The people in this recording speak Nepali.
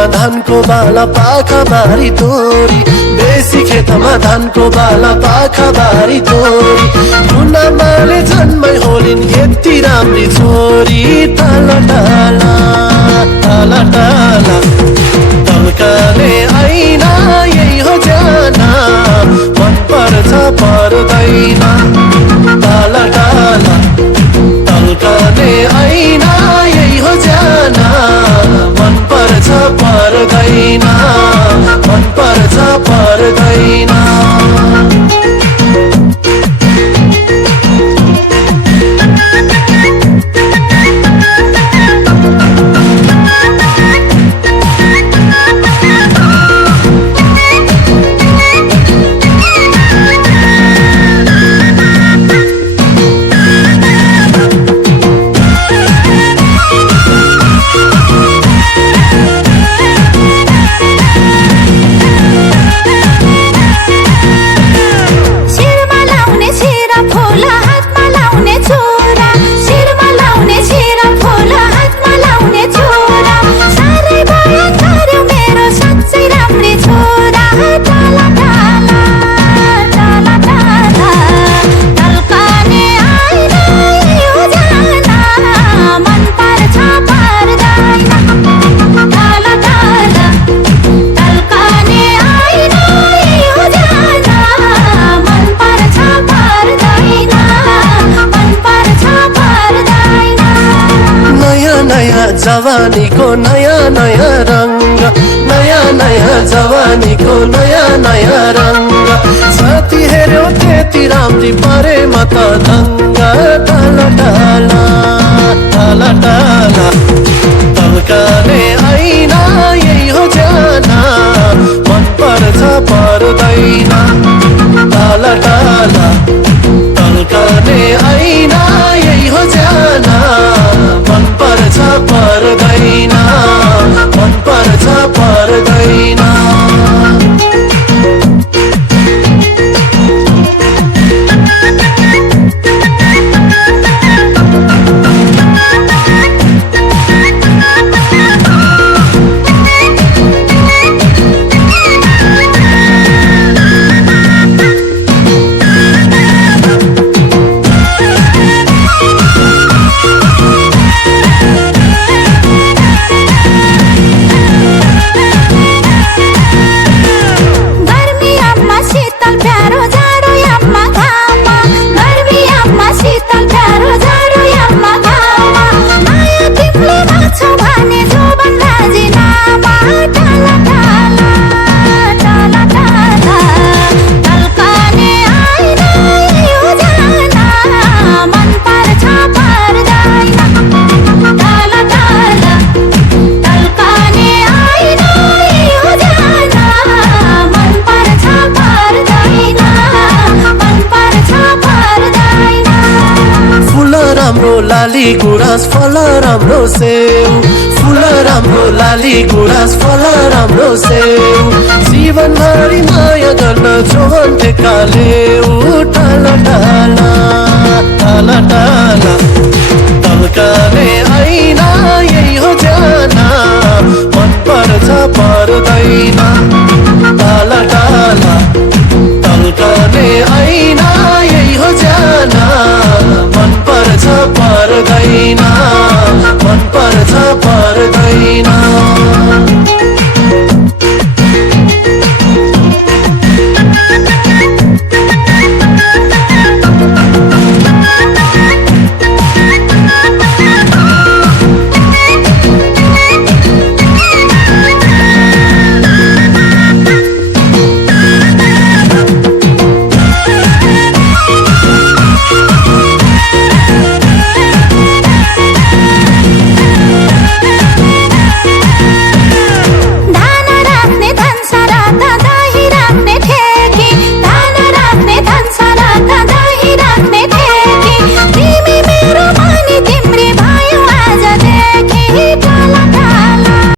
खेतमा धानको बाला पाखा बारी तोरी बेसी खेतमा धानको बाला पाखा बारी तोरी मुनामाले जन्मै होलिन् यति राम्री छोरी टाला टाला टाला टाला तल्काने आइना यही हो जाना मन पर्छ पर्दैन टाला टाला तल्काने आइना यही हो जाना मन पर्छ पर्दैन मन पर्छ पर्दैन जवानी को नया नया रंग नया नया जवानी को नया नया रंग साथी हेऱ्यो त्यति राम्री परे म त दङ्ग टाला टाला टाला टाला तल्काने आइना यही हो जाना मन पर्छ पर्दैन टाला टाला तल्काने आइना यही हो जाना मन पर्छ पर्दैन मन पर्छ पर्दैन लाली गुराँस फल राम्रो सेउ फुल राम्रो लाली गुराँस फल राम्रो सेउ जीवनभरि माया गर्न जोन ठेक्का लेउ